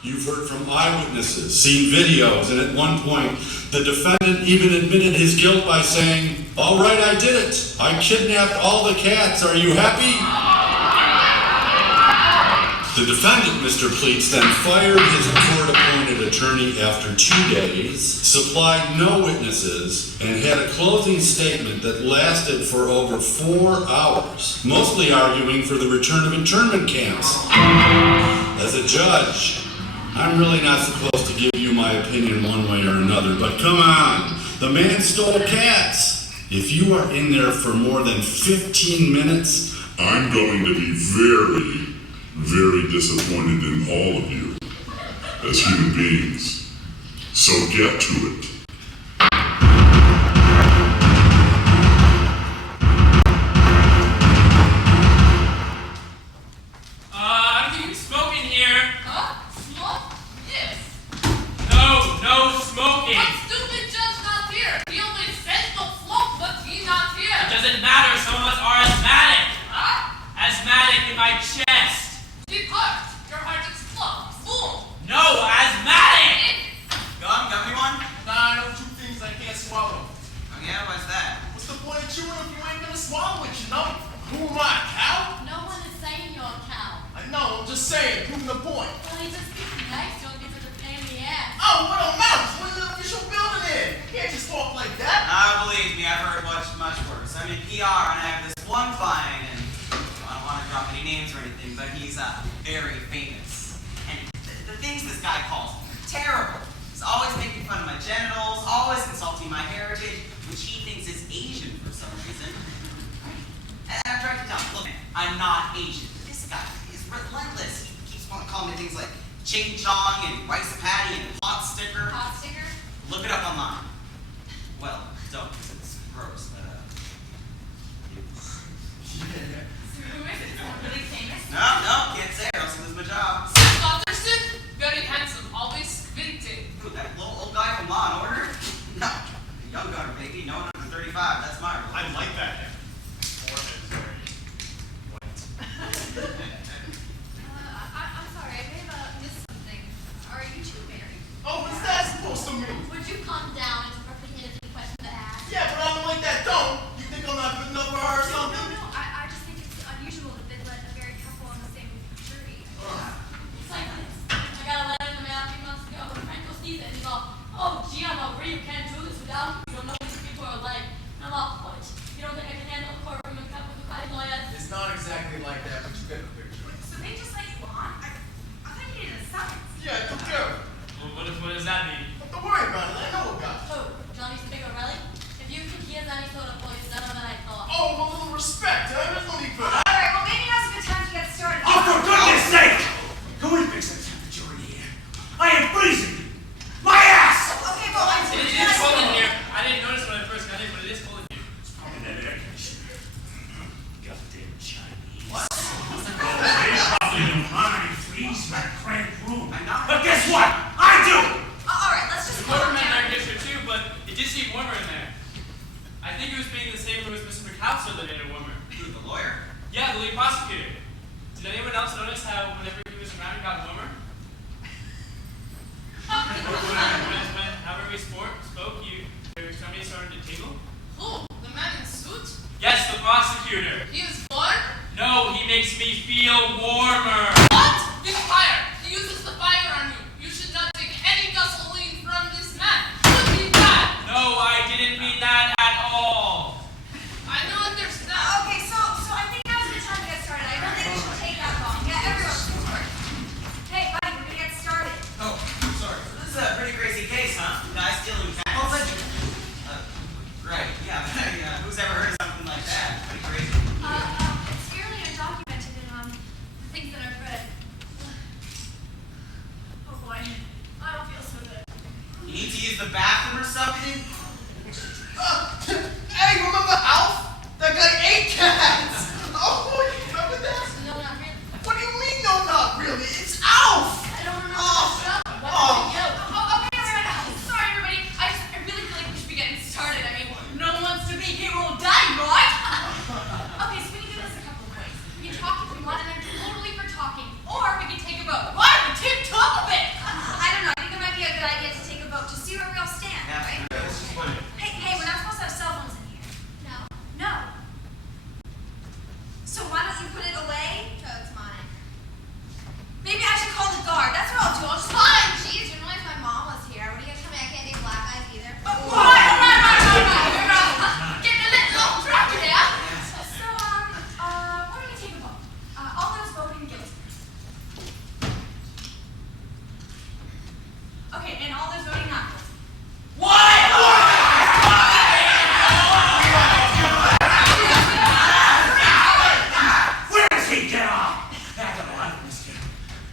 You've heard from eyewitnesses, seen videos, and at one point, the defendant even admitted his guilt by saying, "All right, I did it. I kidnapped all the cats. Are you happy?" The defendant, Mr. Pleats, then fired his court-appointed attorney after 2 days, supplied no witnesses, and had a closing statement that lasted for over 4 hours, mostly arguing for the return of internment camps. As a judge, I'm really not supposed to give you my opinion one way or another, but come on, the man stole cats. If you are in there for more than 15 minutes, I'm going to be very, very disappointed in all of you as human beings. So get to it. I think it's smoking here. Huh? Smoke? Yes. No smoking. But stupid judge not here. He only says no smoke, but he not It here. doesn't matter. Some of us are asthmatic. Huh? Asthmatic in my chest. Deep heart. Your heart explodes. Boom. No, asthmatic. Got me one? Nah, I know 2 things I can't swallow. Oh yeah, what's that? What's the point of chewing if you ain't gonna swallow it, you know? Who am I, a cow? No one is saying you're a cow. I know, I'm just saying, proving the point. Well, he just speaks nice. You don't get such a pain in the ass. Oh, what a mouse! What an official building is! You can't just talk like that. Believe me, I've heard much worse. I'm in PR and I have this one client, and I don't want to drop any names or anything, but he's very famous. And the things this guy calls me are terrible. He's always making fun of my genitals, always insulting my heritage, which he thinks is Asian for some reason. And I've tried to tell him, look, man, I'm not Asian. This guy is relentless. He keeps calling me things like ching chong and rice patty and pot sticker. Hot sticker? Look it up online. Well, don't, because it's gross, but So who is it? Someone really famous? No, can't say. I don't lose my job. Dodgerson? Very handsome. Always squinting. Who, that little old guy from Law and Order? No, the young gunner, baby. No one under 35. That's my rule. I like that hair. Forehead is very white. I'm sorry. I may have missed something. Are you two married? Oh, what's that supposed to mean? Would you calm down? It's a perfectly innocent question to ask. Yeah, but I don't like that tone. You think I'm not good enough for her or something? No. I just think it's unusual that they let a married couple on the same jury. It's like this. I got a letter in the mail a few months ago. Franco sees it and he's all, "Oh, gee, I'm over. You can't do this without me. You don't know what these people are like." And I'm all, "What? You don't think I can handle a courtroom and couple with fighting lawyers?" It's not exactly like that, but you get the picture. So they just let you on? I thought you needed a summons. Yeah, I took care of it. What does that mean? Don't worry about it. I know a guy. Oh, Johnny Spigarelli? If you think he has any sort of voice, better than I thought. Oh, a little respect. There's no need for that. Alright, well maybe now's a good time to get started. Oh, for goodness sake! Can we fix that temperature in here? I am freezing! My ass! Okay, well, let's It is cold in here. I didn't notice when I first got in, but it is cold in here. It's probably that air conditioner. Goddamn Chinese. What? They probably don't mind freeze my cramped room. I'm not. But guess what? I do! Alright, let's just calm Warmer in down. there gets here too, but it did seem warmer in there. I think it was being the same room as Mr. McAllister that made it warmer. Who, the lawyer? Yeah, the lead prosecutor. Did anyone else notice how whenever he was around, it got warmer? However we spoke, your extremities started to tingle? Who? The man in suit? Yes, the prosecutor. He is warm? No, he makes me feel warmer. What? He's fired. He uses the fire on you. You should not take any gasoline from this man. Could be bad. No, I didn't mean that at all. I don't understand. Okay, so I think now's a good time to get started. I don't think we should take that long. Yeah, everyone, forward. Hey, buddy, we're gonna get started. Oh, sorry. This is a pretty crazy case, huh? Guy stealing cats. Right, yeah, but who's ever heard of something like that? Pretty crazy. It's fairly undocumented in the things that I've read. Oh boy, I don't feel so good. You need to use the bathroom or something? Hey, remember Alf? That guy ate cats. Oh, you remember that? No, not really. What do you mean, no, not really? It's Alf. I don't remember Oh. the stuff. What Oh. did you? Okay, everyone. Sorry, everybody. I really feel like we should be getting started. I mean, no one wants to be here or die, right? Okay, so we can do this a couple of ways. We can talk if we want, and I'm totally for talking. Or we can take a vote. Why? We keep talking. and all those voting not guilty. Where does he get off? Back up, life, mister.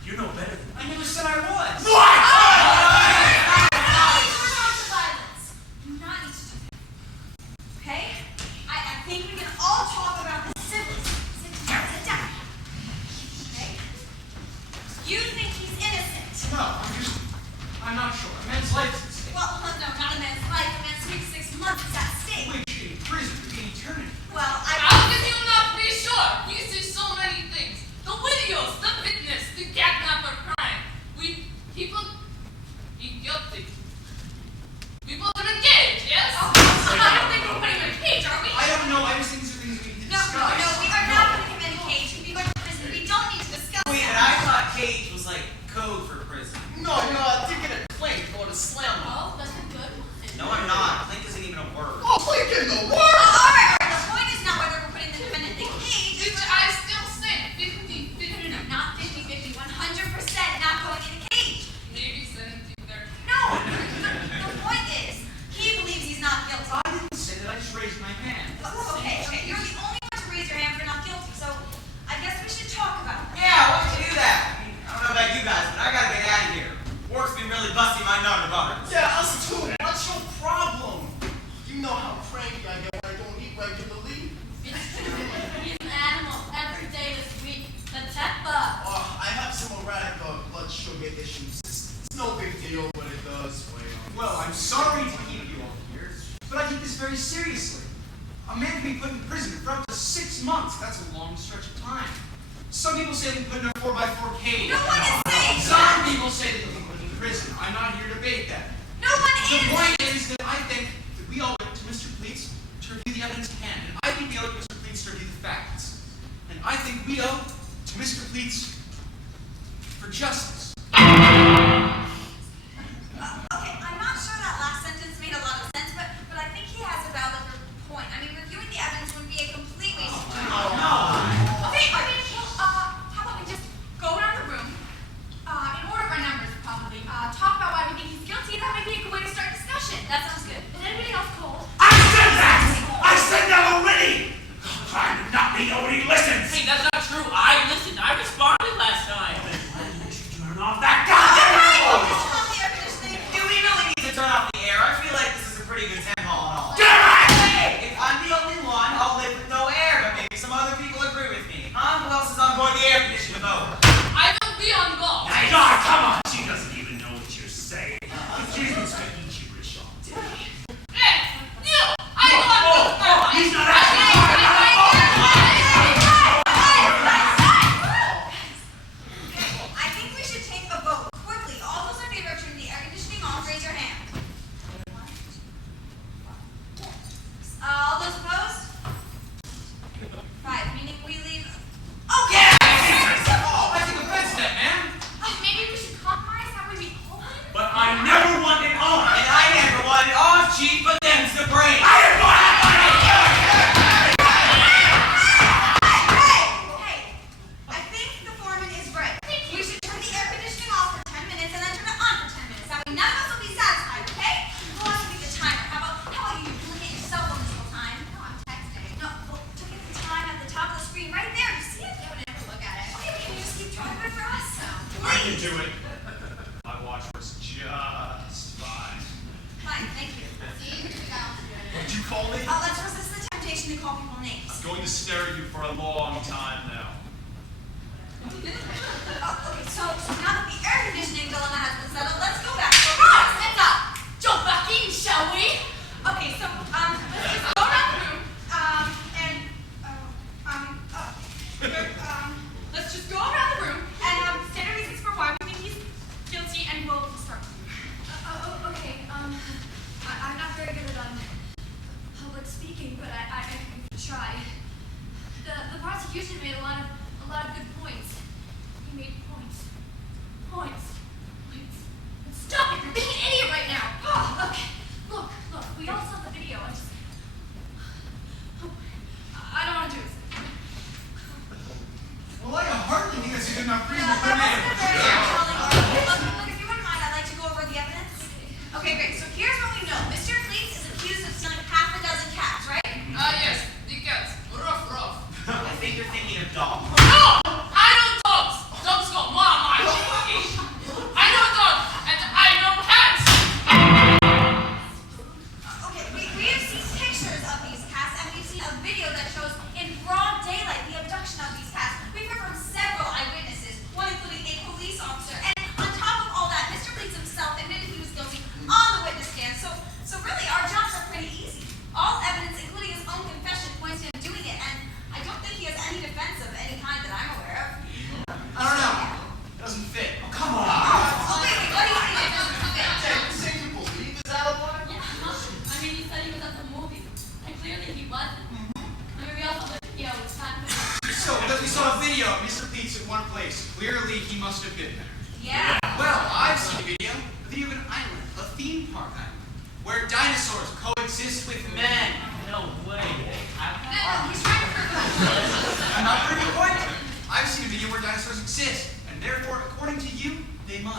You know better than I never said I was. What? Violence. Not each other. Okay? I think we can all talk about the siblings. Sit down. Okay? You think he's innocent? No, I'm not sure. A man's life is at stake. Well, no, not a man's life. A man's 6 months is at stake. Wait, in prison for being eternity. Well, How can you not be sure? You see so many things. The videos, the witness, the kidnapper crime. People be guilty. We put them in cage, yes? I don't think we're putting him in a cage, are we? I don't know. I just think these are things we need to No, discuss. we are not putting him in a cage. If we go to prison, we don't need to discuss Wait, but that. I thought cage was like code for prison. No, you're a clink or the slam. Oh, that's a good one. No, I'm not. Clink isn't even a word. Oh, clink in the word. All right. The point is not whether we're putting the defendant in a cage. Which I still say 50-50. No, not 50-50. 100% not going in a cage. Maybe 70-30. No. The point is, he believes he's not guilty. I didn't say that. I just raised my hand. Okay. You're the only one to raise your hand for not guilty, so I guess we should talk about that. Yeah, why'd you do that? I don't know about you guys, but I gotta get out of here. Work's been really busting my nut about it. Yeah, us too. What's your problem? You know how cranky I get when I don't eat regularly. He's an animal every day this week. The temper. I have some erratic blood sugar issues. It's no big deal, but it does weigh on. Well, I'm sorry to keep you all here, but I take this very seriously. A man can be put in prison for up to 6 months. That's a long stretch of time. Some people say they can put in a 4x4 cage. No one is saying Some that. people say they can be put in prison. I'm not here to debate that. No one The is. point is that I think that we owe it to Mr. Pleats to review the evidence at hand. And I think we owe it to Mr. Pleats to review the facts. And I think we owe to Mr. Pleats for justice. Okay, I'm not sure that last sentence made a lot of sense, but I think he has a valid point. I mean, reviewing the evidence would be a complete waste of time. Okay, how about we just go around the room, in order of our numbers, probably, talk about why we think he's guilty, and that might be a good way to start discussion. That sounds good. Is anybody else cold? I said that! I said that already! Trying to not be nobody listens! Hey, that's not true. I listened. I responded last time. Why didn't you turn off that goddamn remote? Turn off the air conditioning. Do we really need to turn off the air? I feel like this is a pretty good tempo and all. Damn it! If I'm the only one, I'll live with no air, but maybe some other people agree with me. Huh? Who else is on board the air conditioning boat? I will be on golf. Hey, God, come on! She doesn't even know what you're saying. She's been speaking gibberish all day. Hey, you! I want He's not actually talking about a phone! I think we should take a vote quickly. All those in favor of turning the air conditioning off, raise your hand. All those opposed? 5, meaning we leave. Oh, yeah! I take offense to that, man. Maybe we should compromise. That way we hold him. But I never wanted on! And I never wanted off, Chief, but them's the brain. I didn't want it! Hey! I think the foreman is right. We should turn the air conditioning off for 10 minutes and then turn it on for 10 minutes. That way none of us will be satisfied, okay? Who wants to be the timer? How about you look at your cell phone this whole time? No, I'm texting. No, well, look at the time at the top of the screen right there. You see it? I would never look at it. Okay, can you just keep trying good for us? I can do it. My watch was just fine. Fine, thank you. See, we got it. Did you call me? Let's resist the temptation to call people names. I'm going to stare at you for a long time now. Okay, so now that the air conditioning dilemma has been settled, let's go back. Stand up. Jump back in, shall we? Okay, so, let's just go around the room, let's just go around the room and, state our reasons for why we think he's guilty, and we'll start. Okay, I'm not very good at public speaking, but I can try. The prosecution made a lot of good points. He made points.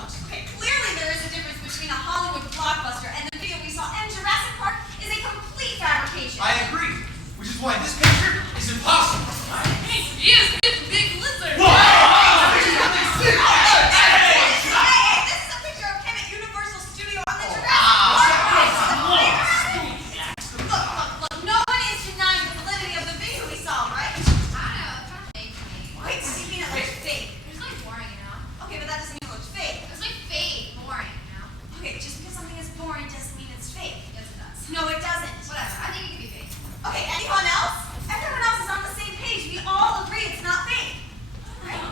not. Okay, clearly there is a difference between a Hollywood blockbuster and the video we saw, and Jurassic Park is a complete fabrication. I agree, which is why this picture is impossible. Hey, he is this big lizard. Hey, this is a picture of Kim at Universal Studio on the Jurassic Park. Look, no one is denying the validity of the video we saw, right? I don't know, kind of fake to me. Wait, what do you mean it looks fake? It's like boring, you know? Okay, but that doesn't mean it looks fake. It's like fake, boring, you know? Okay, just because something is boring doesn't mean it's fake. Yes, it does. No, it doesn't. Whatever, I think it can be fake. Okay, anyone else? Everyone else is on the same page. We all agree it's not fake. Right?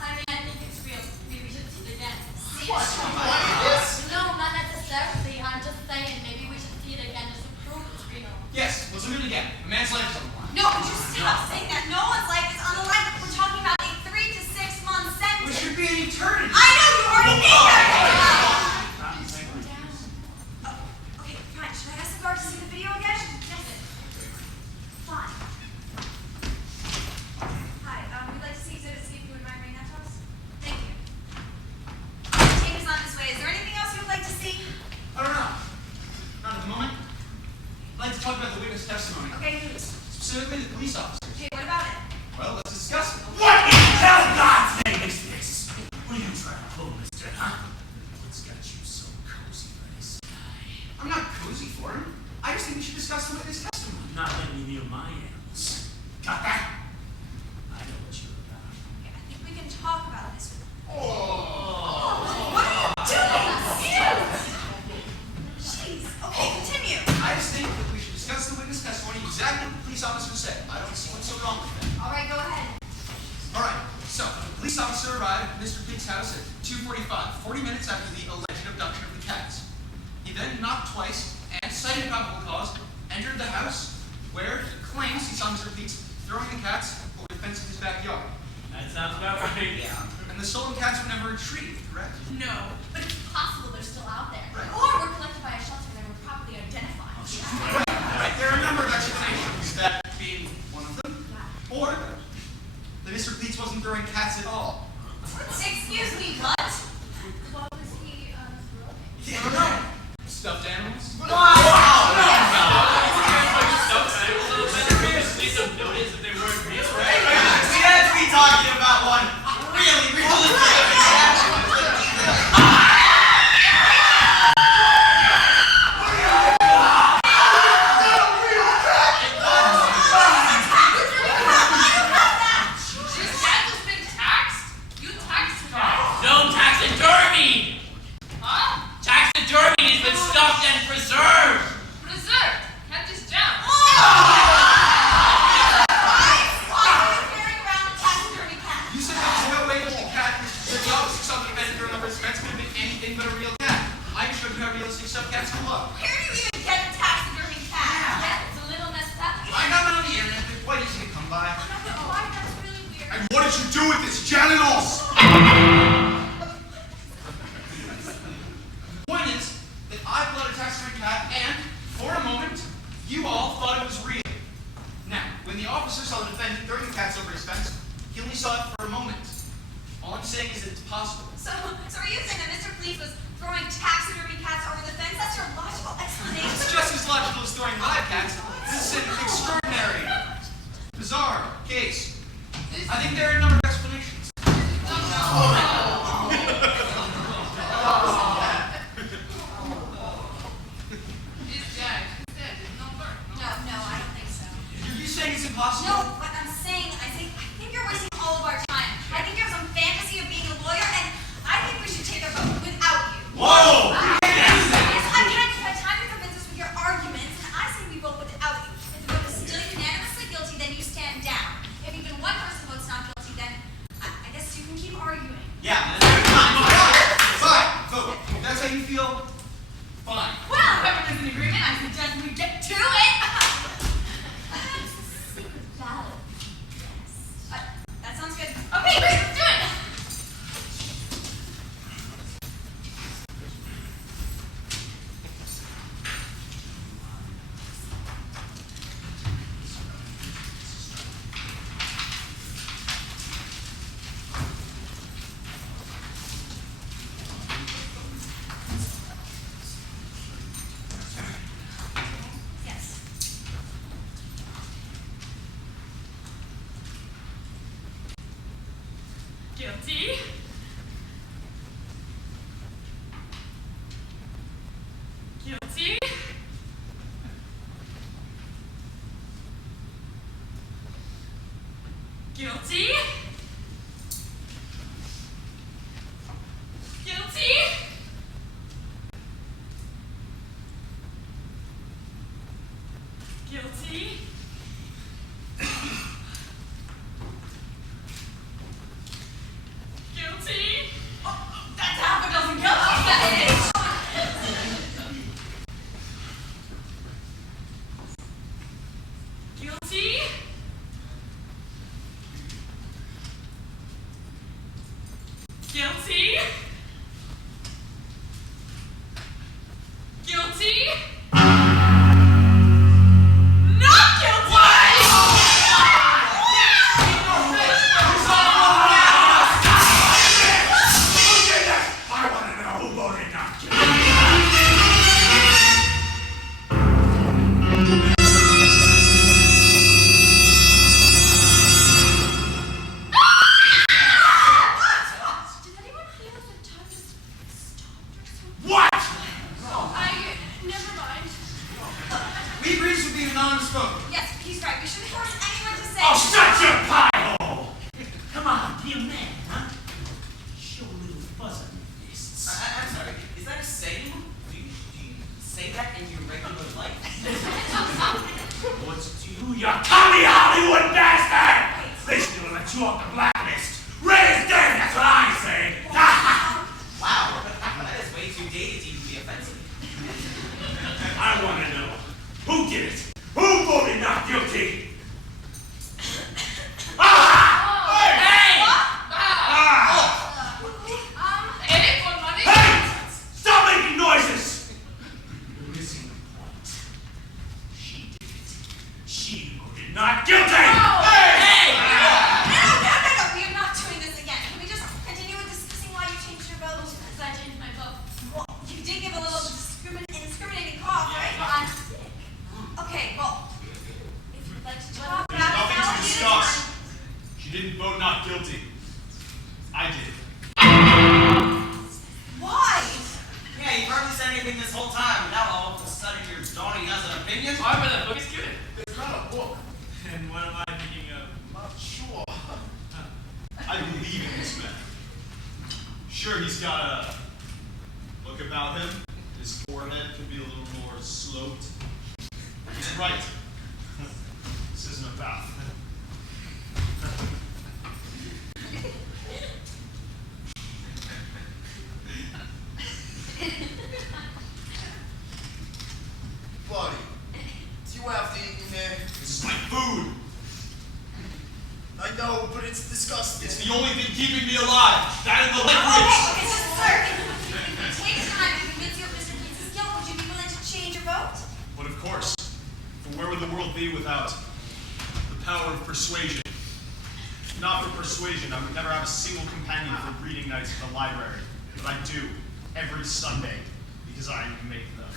I mean, I think it's real. Maybe we should see it again. What? No, not necessarily. I'm just saying maybe we should see it again just to prove it's real. Yes, let's do it again. A man's life is on the line. No, would you stop saying that? No one's life is on the line. We're talking about a 3 to 6 month sentence. Which should be an eternity. I know you already knew that. Down. Okay, fine. Should I ask the guard to see the video again? Yes. Fine. Hi, we'd like to see Exhibit C if you would mind bringing that to us. Thank you. The tape is on its way. Is there anything else you would like to see? I don't know. Not at the moment. I'd like to talk about the witness testimony. Okay, who's? Specifically the police officer. Okay, what about it? Well, let's discuss it. What in hell God's name is this? What are you trying to pull, mister, huh? What's got you so cozy for this guy? I'm not cozy for him. I just think we should discuss the witness testimony. I'm not letting you near my animals. Got that? I know what you're about. Okay, I think we can talk about this. Oh. What are you doing? Jeez. Okay, continue. I just think that we should discuss the witness testimony exactly what the police officer said. I don't see what's so wrong with that. All right, go ahead. All right, so the police officer arrived at Mr. Pete's house at 2:45, 40 minutes after the alleged abduction of the cats. He then knocked twice and, citing probable cause, entered the house where he claims he saw Mr. Pete throwing the cats over the fence of his backyard. That sounds about right. Yeah. And the stolen cats were never retrieved, correct? No, but it's possible they're still out there. Right. Or were collected by a shelter and were properly identified. Right. There are a number of explanations, that being one of them, or that Mr. Pete wasn't throwing cats at all. Excuse me, what? What was he throwing? I don't know. Stuffed animals? We had to be talking about one really realistic. This cat has been taxed? You taxed cats? No taxidermy! Huh? Taxidermy has been stuffed and preserved! Preserved. Cat is down. Why are you carrying around a taxidermy cat? You said there was no way that the cat that the officer saw the defendant during the first offense could have been anything but a real cat. I can show you how realistic stuffed cats can look. Where do you even get a taxidermy cat? Yeah, it's a little messed up. I got it on the internet. They're quite easy to come by. Why? That's really weird. And what did you do with its genitals? The point is that I bought a taxidermy cat, and for a moment, you all thought it was real. Now, when the officer saw the defendant throwing the cats over his fence, he only saw it for a moment. All I'm saying is that it's possible. So are you saying that Mr. Police was throwing taxidermy cats over the fence? That's your logical explanation. It's just as logical as throwing live cats. This is an extraordinary, bizarre case. I think there are a number of explanations. Don't know. Guilty. Guilty. Guilty. Guilty. Guilty. Guilty. That's half a dozen guilty. Guilty. Guilty. Guilty. Not guilty. I want to know who voted not guilty. Did anyone feel as if time just stopped or something? What? Never mind. We agreed to be non-spoken. Yes, he's right. We shouldn't force anyone to say. Oh, shut your pie hole! Come on, be a man, huh? Show a little fuzz on your fists. I'm sorry, is that a saying? Do you say that in your regular life? What's to you, you commie Hollywood bastard? They still let you off the blacklist. Raise dead, that's what I say. Wow, that is way too dated to even be offensive. I want to know, who did it? Who voted not guilty? Hey, for money. Hey! Stop making noises! You're missing the point. She did it. She voted not guilty! Hey! No, we are not doing this again. Can we just continue with discussing why you changed your vote? Because I changed my vote. Well, you did give a little discriminating cough, right? I'm sick. Okay, well, if you'd like to talk about it, Nothing now to is the discuss. time. She didn't vote not guilty. I did. Why? Yeah, you've hardly said anything this whole time. Now all of a sudden you're dawning as an opinion. Why, but the book is good. It's not a book. And what am I thinking of? I'm not sure. I believe in this man. Sure, he's got a look about him. His forehead could be a little more sloped. He's right. This isn't a bath. Buddy, do you have to eat in there? This is my food. I know, but it's disgusting. It's the only thing keeping me alive. That and the Okay, liquids. okay, so sir, take time to convince you of Mr. Pete's guilt. Would you be willing to change your vote? But of course, for where would the world be without the power of persuasion? If not for persuasion, I would never have a single companion for reading nights at the library. But I do, every Sunday, because I make them.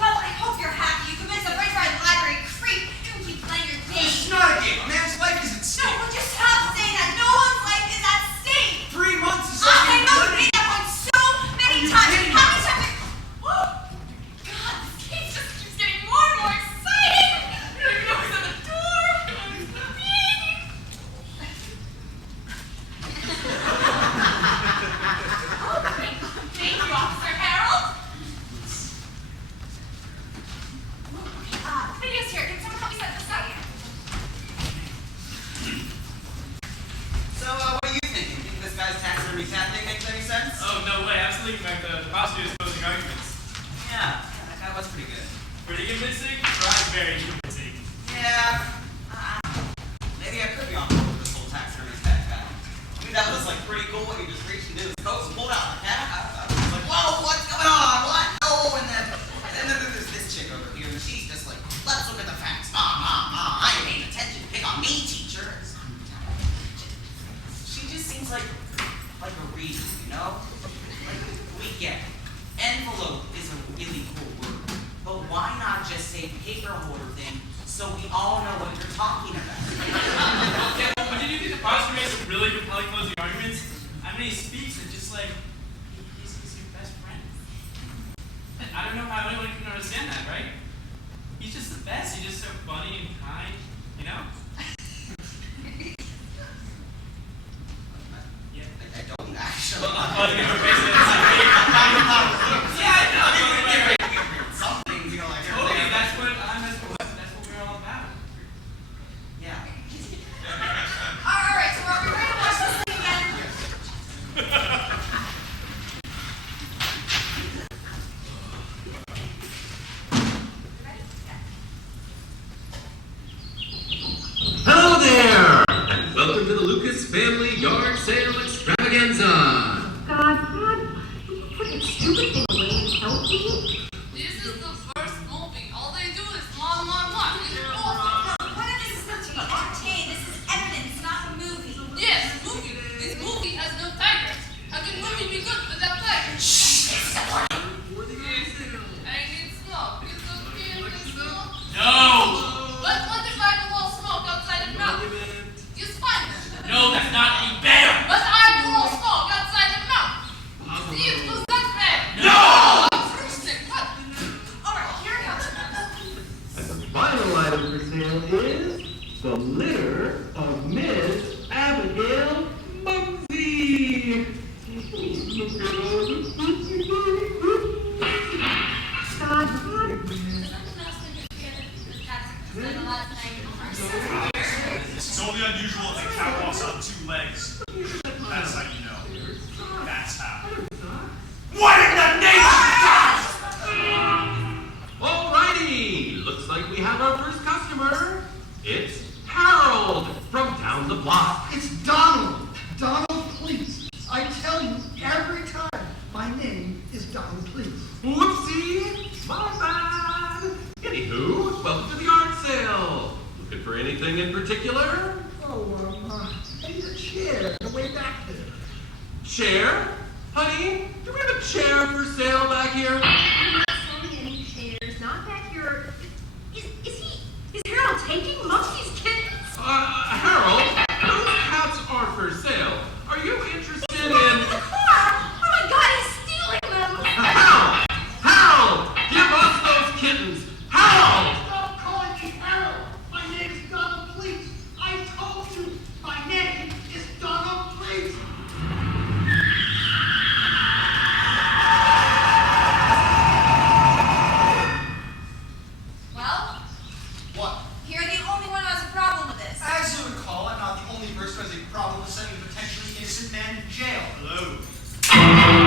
Well, I hope you're happy. You convinced a French library creep to keep playing your game. This is not a game. A man's life is at No, stake. would you stop saying that? No one's life is at stake. 3 months is I something know you made that point so many Are you times. kidding How me? many times? Oh, God, this game just keeps getting more and more exciting. There's noise at the door. Noise at the beat. Thank you, Officer Harold. Video's here. Can someone help me set this up? So, what do you think? You think this guy's taxidermy cat thing makes any sense? Oh, no way. Absolutely. In fact, the prosecutor's closing arguments. Yeah, that guy was pretty good. Pretty convincing? Right, very convincing. Yeah, maybe I could be on board with this whole taxidermy cat guy. I mean, that was like pretty cool when he just reached into his coat and pulled out the cat. I was like, whoa, what's going on? What? No, and then there's this chick over here, and she's just like, let's look at the facts. I ain't paying attention. Pick on me, teacher. She just seems like a reader, you know? Like, we get it. Envelope is a really cool word, but why not just say paper holder thing so we all know what you're talking about? Okay, well, did you think the prosecutor made some really funny and kind, you know? Yeah. I don't actually. Well, your face is Yeah, I know. Some things, you know, like totally, that's what we're all about. Yeah. All right, so are we ready to watch this thing again? Hello there, and welcome to the Lucas Family Yard Sale Extravaganza. God, you put that stupid thing away and help me? This is the first movie. All they do is one. It's bullshit. The point of this is not to be entertained. This is evidence, not a movie. Yes, movie. This movie has no tigers. How can movie be good without tigers? I need smoke. It's okay if I smoke. No! But what if I blow smoke outside the mouth? It's fine. No, that's not any better! But I blow smoke outside the mouth. See, it was that bad. No! What? All right, here it comes. And the final item for sale is the litter of Miss Abigail Mumsy. God, It's only unusual if a cat walks on two legs. That's how you know. That's how. What in the name of Alrighty, looks like we have our first customer. It's Harold from down the block. It's Donald. Donald, please. I tell you every time, my name is Donald, please. Whoopsie, my bad. Anywho, welcome to the yard sale. Looking for anything in particular? Oh, maybe a chair on the way back there. Chair? Honey, do we have a chair for sale back here? I'm not selling any chairs, not back here. Is Harold taking Mumsy's kittens? Harold, those cats are for sale. Are you interested In in... the car! Oh my God, he's stealing them! Harold, give us those kittens. Harold! Stop calling me Harold. My name is Donald, please. I told you my name is Donald, please. Well, What? you're the only one who has a problem with this. As you recall, I'm not the only person who has a problem with sending a potentially innocent man to jail. Hello.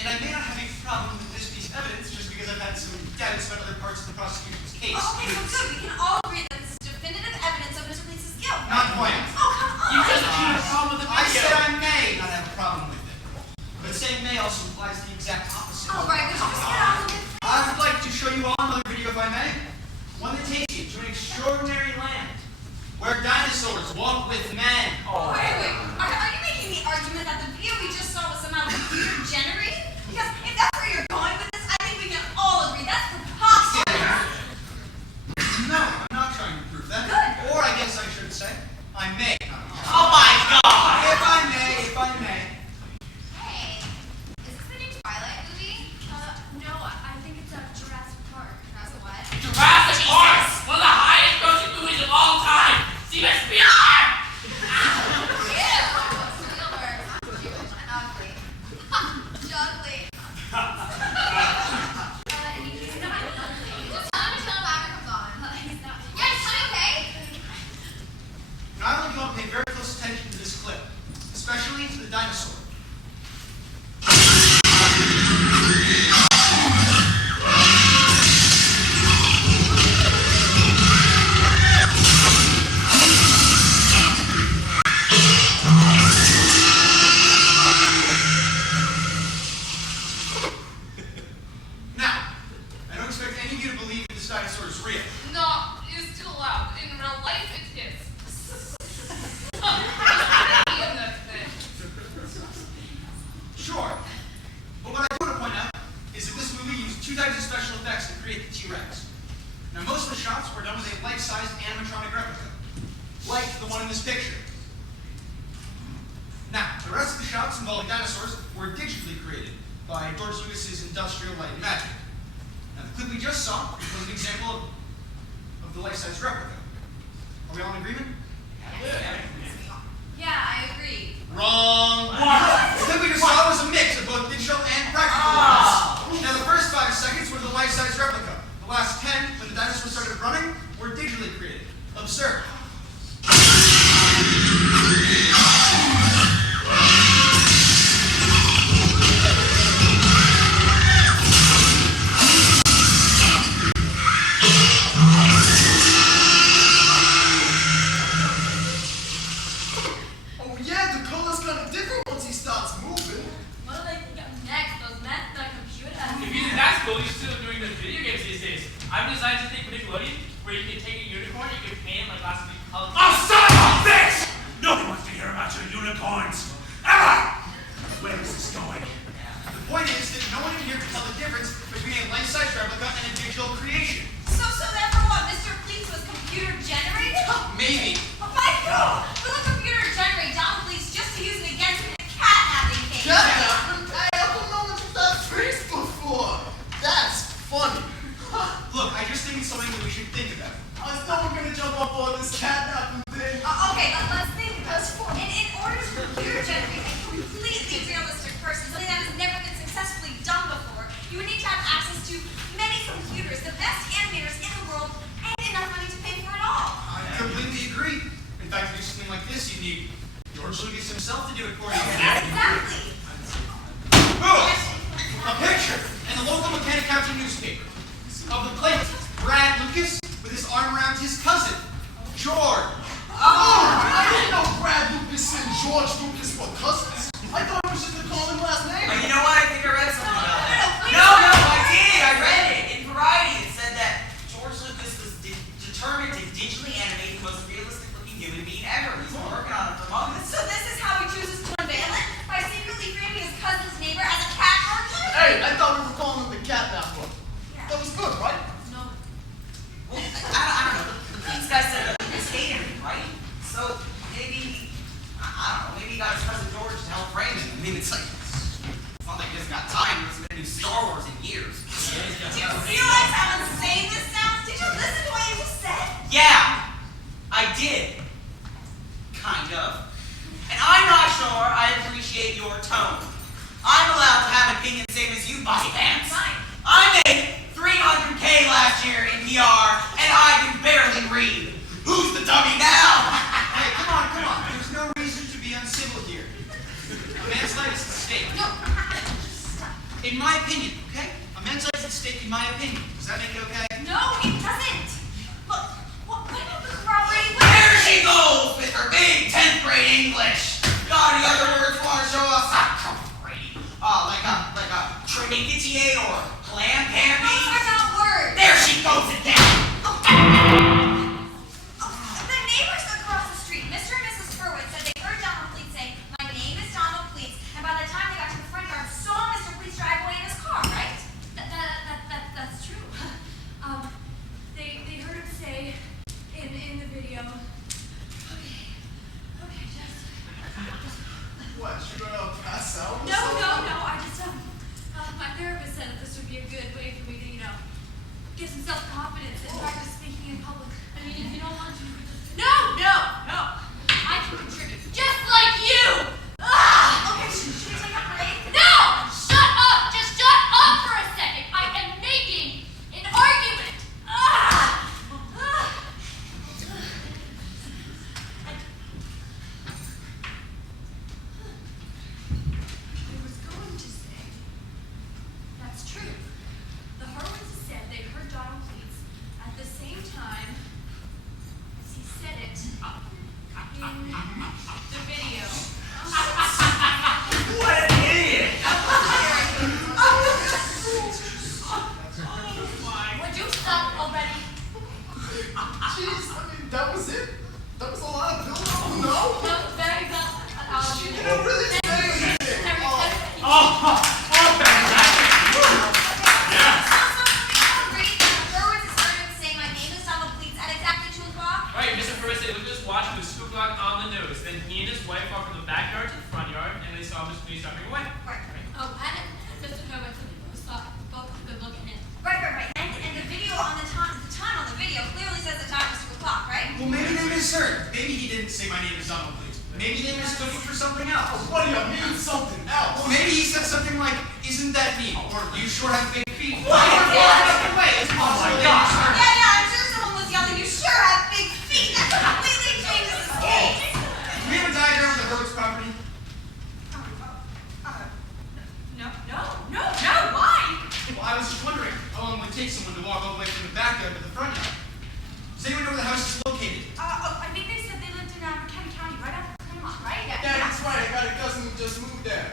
And I may not have a problem with this piece of evidence just because I've had some doubts about other parts of the prosecution's case. Oh, okay, so good. We can all agree that this is definitive evidence of Mr. Police's guilt. Not quite. Oh, come on. You just had a problem with the I video. said I may not have a problem with it. But saying may also implies the exact opposite. All right, would you just get on with it? I would like to show you all another video, if I may. One that takes you to an extraordinary land where dinosaurs walk with men. Wait. Are you making the argument that the video we just saw was somehow computer generated? Because if that's where you're going with this, I think we can all agree that's preposterous. No, I'm not trying to prove that. Good. Or I guess I should say, I may not. Oh my God! If I may. Hey, is this the new Twilight movie? No, I think it's a Jurassic Park. Jurassic what? Jurassic Park! One of the highest grossing movies of all time! Steven Spielberg! Ew, Spielberg. I'm Jewish and ugly. Juggly. He's not ugly. Just tell him to tell him after comes on. He's not. Yes, okay. Now, I want you all to pay very close attention to this clip, especially to the dinosaur. Now, I don't expect any of you to believe that this dinosaur is real. No, it's too loud. In real life, it is. Sure. But what I do want to point out is that this movie used two types of special effects to create the T-Rex. Now, most of the shots were done with a life-sized animatronic replica, like the one in this picture. rest of the shots involving dinosaurs were digitally created by George Lucas's Industrial Light and Magic. Now, the clip we just saw was an example of the life-size replica. Are we all in agreement? Yeah, I agree. Wrong. The clip we just saw was a mix of both digital and practical elements. Now, the first 5 seconds were the life-size replica. The last 10, when the dinosaurs started running, were digitally created. Observe. Oh yeah, the color's kind of different once he starts moving. What do they think of next? Those meth the computer? If you think that's cool, you're still doing those video games these days. I've designed to think for Nickelodeon where you can take a unicorn, you can paint it like lots of different colors. Oh, son of a bitch! Nobody wants to hear about your unicorns. Ever! Where is this going? The point is that no one in here can tell the difference between a life-size replica and a digital creation. So therefore what, Mr. Please was computer generated? Maybe. Oh my God! Will a computer generate Donald Please just to use it against the cat-napping case? Hey, I've known that face before. That's funny. Look, I just think it's something that we should think about. Is no one gonna jump up on this catnapping thing? Okay, let's think about it. In order to computer generate a completely realistic person, something that has never been successfully done before, you would need to have access to many computers, the best animators in the world, and enough money to pay for it all. I completely agree. In fact, to do something like this, you need George Lucas himself to do it for you. Exactly. Boom! A picture in the local Mechanic County newspaper of the plate Brad Lucas with his arm around his cousin, George. Oh, I didn't know Brad Lucas and George Lucas were cousins. I thought it was just a common last name. But you know what? I think I read something about that. please. No, I did. I read it in Variety. It said that George Lucas was determined to digitally animate the most realistic-looking human being ever. He's been working on it for months. So this is how he chooses to unveil it? By secretly framing his cousin's neighbor as a cat version? Hey, I thought we were calling him the catnapper. That was good, right? No. Well, I don't know. These guys said that Lucas hated him, right? So maybe, I don't know, maybe he got his cousin George to help frame him. I mean, it's not like he's got time. There's been a new Star Wars in years. Do you realize how insane this sounds? Did you listen to what you just said? Yeah, I did. Kind of. And I'm not sure I appreciate your tone. I'm allowed to have an opinion same as you, body pants. Fine. I made $300K last year in PR, and I can barely read. Who's the dummy now? Hey, come on. There's no reason to be uncivil here. A man's life is at stake. No. In my opinion, okay? A man's life is at stake in my opinion. Does that make it okay? No, it doesn't. Look, what about the corroborating There she goes with her big 10th grade English. Got any other words for her to show us? Great. Like a trinity or clam Those candy. are not words. There she goes again. The neighbors across the street, Mr. and Mrs. Furwick, said they heard Donald Pleats saying, "My name is Donald Pleats," and by the time they got to the front yard, saw Mr. Pleats drive away in his car, right? That's true. They heard him say in the video. Okay, just. What, you gonna pass out? or No, something? I just my therapist said that this would be a good way for me to, get some self-confidence and practice speaking in public. I mean, if you don't want to, you could just. No! I can contribute, just like you! Okay, should we take a break? No! Shut up! Just shut up for a second! I am making an argument! I was going to say, That's true. The Harwins said they heard Donald Pleats at the same time as he said it in maybe he didn't say my name is Donald Please. Maybe they mistook it for something else. What do you mean something else? Well, maybe he said something like, isn't that neat? Or you sure have big feet. What? Either way, it's possible. my God. Yeah, I'm sure someone was yelling, you sure have big feet. That completely changes his case. Do we have a diagram of the Hurwitz property? No, why? Well, I was just wondering how long it would take someone to walk all the way from the backyard to the front yard. Does anyone know where the house is located? I think they said they lived in Kent County, right after Claremont, right? Yeah, that's right. I got a cousin who just moved there.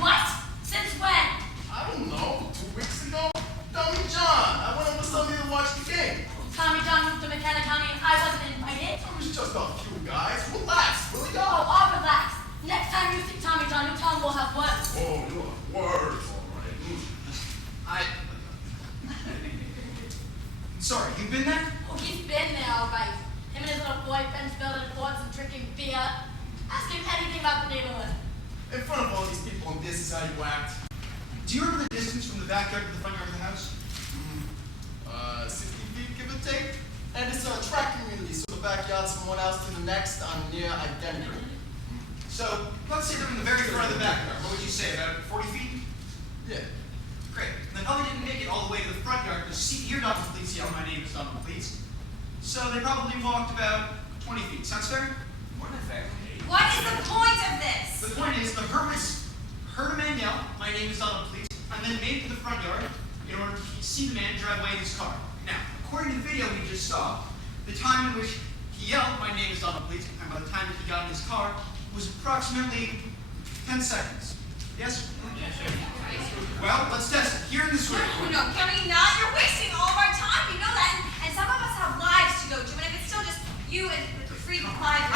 What? Since when? I don't know. 2 weeks ago? Tommy John. I went over Sunday to watch the game. Tommy John moved to McKenna County and I wasn't invited. It was just a few guys. Relax, will you? Oh, I'll relax. Next time you see Tommy John, you tell him we'll have words. Oh, you have words. All right. Sorry, you've been there? Oh, he's been there, all right. Him and his little boyfriends building forts and drinking beer. Ask him anything about the neighborhood. In front of all these people, and this is how you act. Do you remember the distance from the backyard to the front yard of the house? 60 feet, give or take. And it's a track community, so the backyards from one house to the next are near identical. So, let's say they're in the very front of the backyard. What would you say, about 40 feet? Yeah. Great. They probably didn't make it all the way to the front yard to hear Donald Please yell, my name is Donald Please. So they probably walked about 20 feet. Sounds fair? More than fair. What is the point of this? The point is, the Hurwitz heard a man yell, my name is Donald Please, and then made it to the front yard in order to see the man drive away in his car. Now, according to the video we just saw, the time in which he yelled, my name is Donald Please, and by the time that he got in his car, was approximately 10 seconds. Yes? Well, let's test it. Here in this room. No, can we not? You're wasting all of our time. You know that. And some of us have lives to go to. And if it's still just you and the freak lives.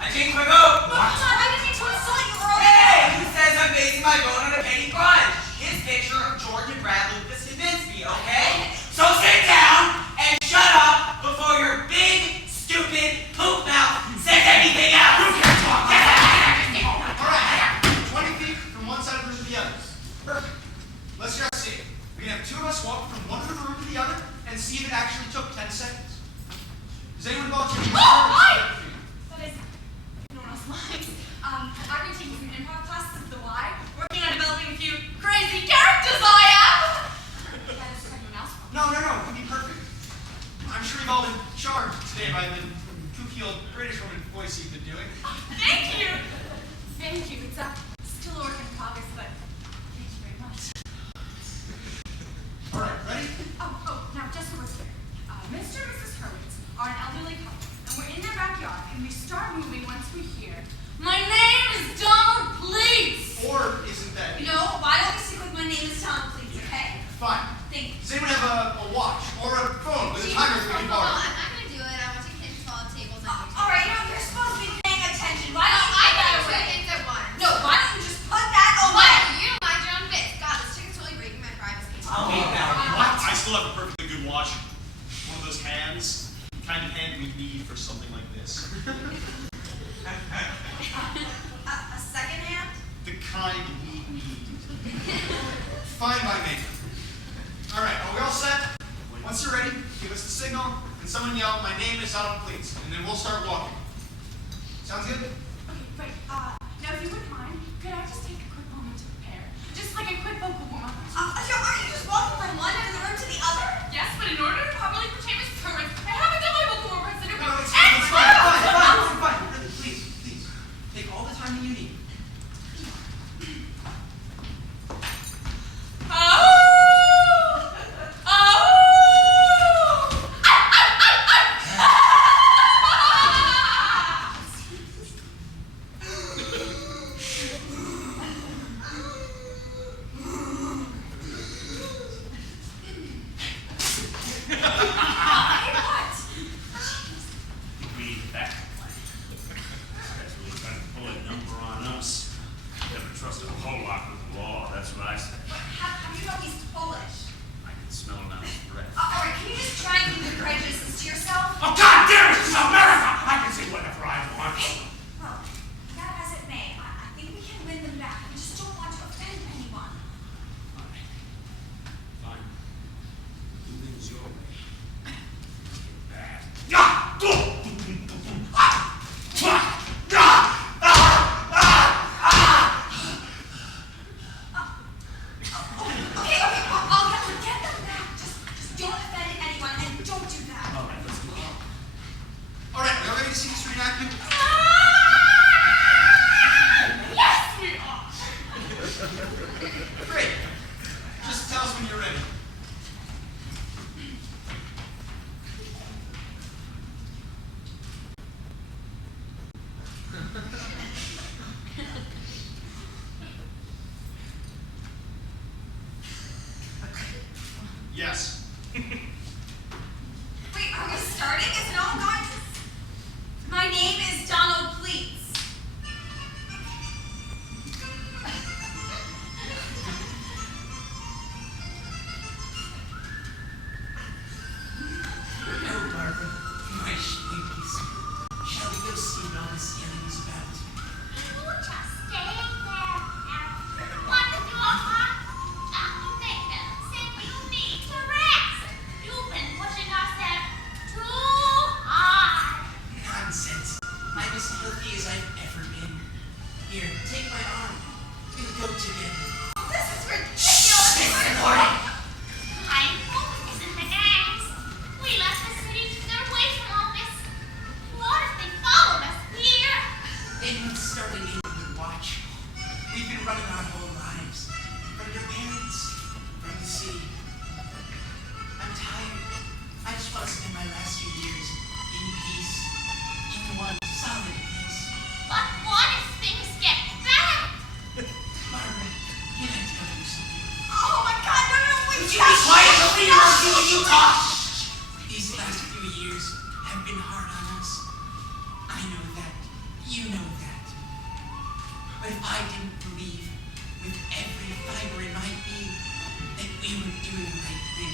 I changed my vote. Look, John, I didn't mean to insult you earlier. Hey, who says I'm basing my vote on a penny crunch? His picture of George and Brad Lucas convinced me, okay? So sit down and shut up before your big, stupid poop mouth says anything else. You can't talk. All right. 20 feet from one side of the room to the other. Perfect. Let's just see. We can have two of us walk from one end of the room to the other and see if it actually took 10 seconds. Does anyone volunteer? That is, no one else likes. I've been taking some improv classes at the Y, working on developing a few crazy characters I have. That is anyone else. No, it could be perfect. I'm sure you've all been charmed today by the kooky old British woman voice you've been doing. Thank you. Thank you. It's still a work in progress, but thank you very much. All right, ready? Now just so we're clear. Mr. and Mrs. Hurwitz are an elderly couple, and we're in their backyard, and we start moving once we hear, My name is Donald Please. Or isn't that? you know, why don't we stick with my name is Tom, please, okay? Fine. Thank you. Does anyone have a watch or a phone with a timer we can borrow? I'm not gonna do it. I want to kids all tables. All right, you're supposed to be paying attention. Why don't you put that away? No, why don't you just put that away? You don't mind your own bits. God, this chicken's totally breaking my privacy. I'll make that. I still have a perfectly good watch. One of those hands, the kind of hand we need for something like this. A second hand? The kind we need. Fine by me. All right, are we all set? Once you're ready, give us the signal, and someone yell, my name is Donald Please, and then we'll start walking. Sounds good? Okay, great. Now if you wouldn't mind, could I just take a quick moment to prepare? Just like a quick vocal warm-up. Are you just walking from one end of the room to the other? Yes, but in order to properly portray Mrs. Hurwitz, I haven't done my vocal warm-up in No, it's fine. Really, please. Take all the time that you need. have been hard on us. I know that. You know that. But if I didn't believe with every fiber in my being that we were doing the right thing,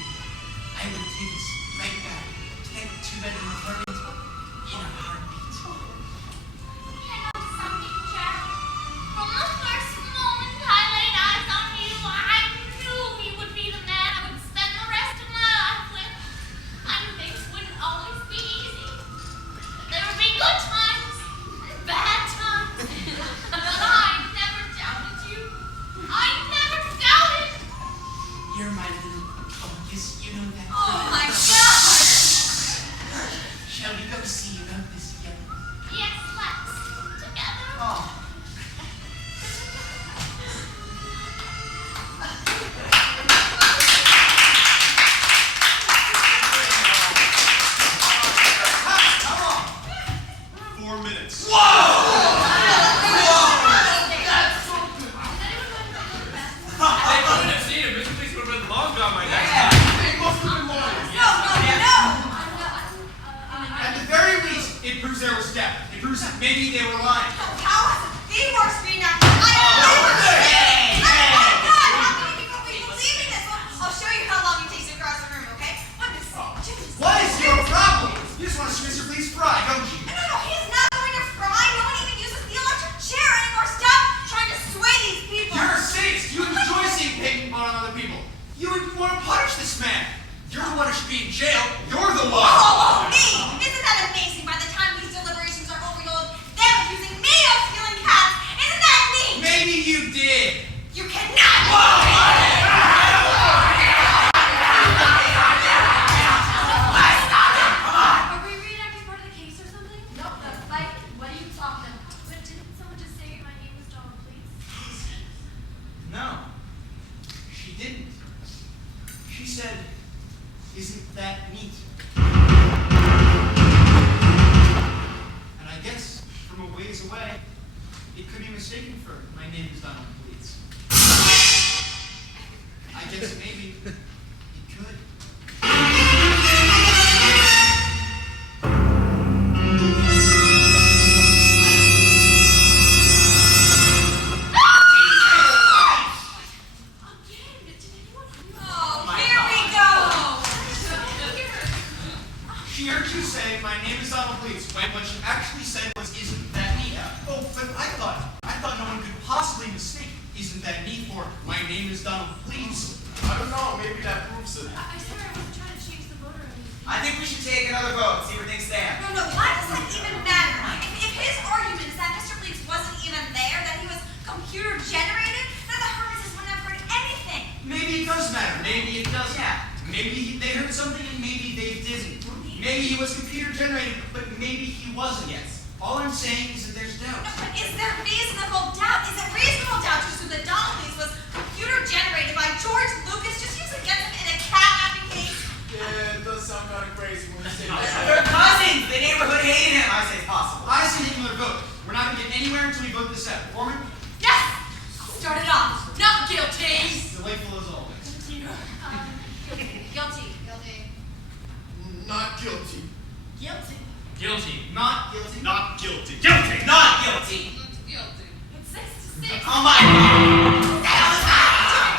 I would take us right back to that two-bedroom apartment in a heartbeat. You know something, Jack? From the first moment I laid eyes on you, I knew he would be the man I would spend the rest of my life with. I knew things wouldn't always be easy. There would be good times and bad times. But I never doubted you. I never doubted. You're my little focus, you know that. Oh my God! Shall we go see about this together? Yes, let's. Together. Oh. 4 minutes. They couldn't have seen him. Mr. Police would have been long gone by next time. They must have been lying. At the very least, it proves there was death. It proves that maybe they were lying. How was it the worst reenactment I have ever seen? Oh my God, how many people will be believing this? I'll show you how long it takes to cross the room, okay? What is your problem? You just want to see Mr. Police fry, don't you? No, he's not going to fry. No one even uses the electric chair anymore. Stop trying to sway these people. You're a sadist. You enjoy seeing pain on other people. You would want to punish this man. You're the one who should be in jail. You're the one. Oh, me! Isn't that amazing? By the time these deliberations are over, you'll have them accusing me of stealing cats. Isn't that neat? Maybe you did. You cannot. Are we reenacting part of the case or something? Nope, that's fight. What are you talking about? But didn't someone just say my name was Donald, please? No, she didn't. She said, "Isn't that neat?" And I guess from a ways away, it could be mistaken for my name is Donald Pleats. I guess maybe it could. Oh, here we go. She heard you say my name is Donald Pleats, when what she actually said was, "Isn't that neat?" Oh, but I thought no one could possibly mistake "Isn't that neat" for my name is Donald Pleats. I don't know, maybe that proves it. I swear I wasn't trying to change the voter ID. I think we should take another vote, see where things stand. No, why does that even matter? If his argument is that Mr. Bleaks wasn't even there, that he was computer generated, then the Hermeses wouldn't have heard anything. Maybe it does matter. Maybe it doesn't. Yeah. Maybe they heard something and maybe they didn't. Maybe he was computer generated, but maybe he wasn't. Yes. All I'm saying is that there's doubt. No, but is there reasonable doubt? Is it reasonable doubt to assume that Donald Bleaks was computer generated by George Lucas just used against him in a kidnapping case? Yeah, it does sound kind of crazy when you say that. They're cousins. The neighborhood hated him. I say it's possible. I say take another vote. We're not going to get anywhere until we vote this out. Foreman, Yes! Start it off. Not guilty. delightful as always. Guilty. Not guilty. Guilty. Guilty. Not guilty. Not guilty. Guilty! Not guilty. Not guilty. It's 6 to 6. Oh my God.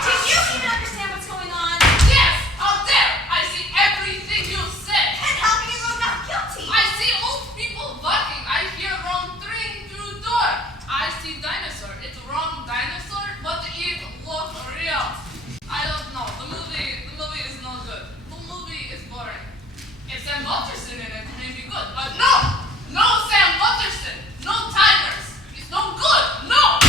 Do you even understand what's going on? Yes, out there. I see everything you said. And how can you vote not guilty? I see old people barking. I hear wrong train through door. I see dinosaur. It's wrong dinosaur, but it looks real. I don't know. The movie is no good. The movie is boring. If Sam Watterson in it, may be good, but no Sam Watterson, no tigers. It's no good. No.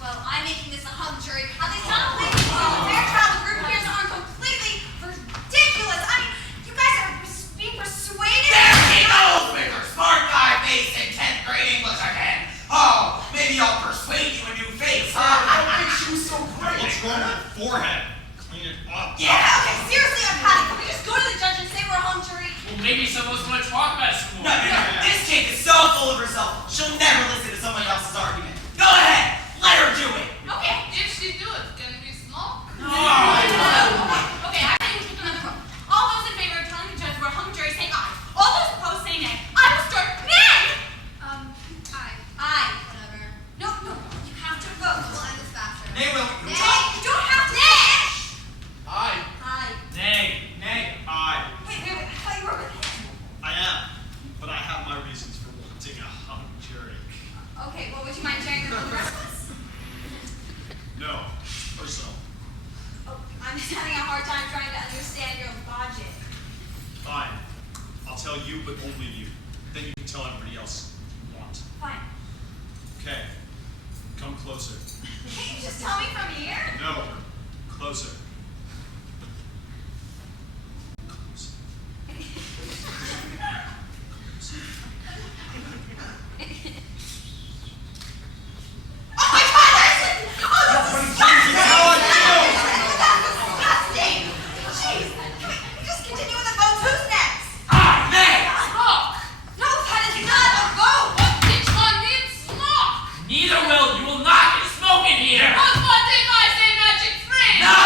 Well, I'm making this a hung jury. At least Donald Bleaks and the Fairchild group here are completely ridiculous. I mean, you guys are being persuaded. There he goes with her smart guy face in 10th grade English again. Oh, maybe I'll persuade you a new face, I huh? don't think she was so great. What's wrong with her forehead? Clean it up. Yeah. Okay, seriously, I'm Patty. Can we just go to the judge and say we're a hung jury? Well, maybe some of us want to talk about it some more. No. This chick is so full of herself. She'll never listen to someone else's argument. Go ahead. Let her do it. Okay. If she do it, can it be small? Okay, I think we should another vote. All those in favor of telling the judge we're a hung jury say aye. tell you, but only you. Then you can tell everybody else you want. Fine. Okay. Come closer. Can't you just tell me from here? No. Closer. Oh my God! Disgusting! Jeez. Just continue with the vote. Who's next? Smoke! No, that is not a vote! Which one needs smoke? Neither will. You will not get smoke in here. What if I say magic Fringe? No!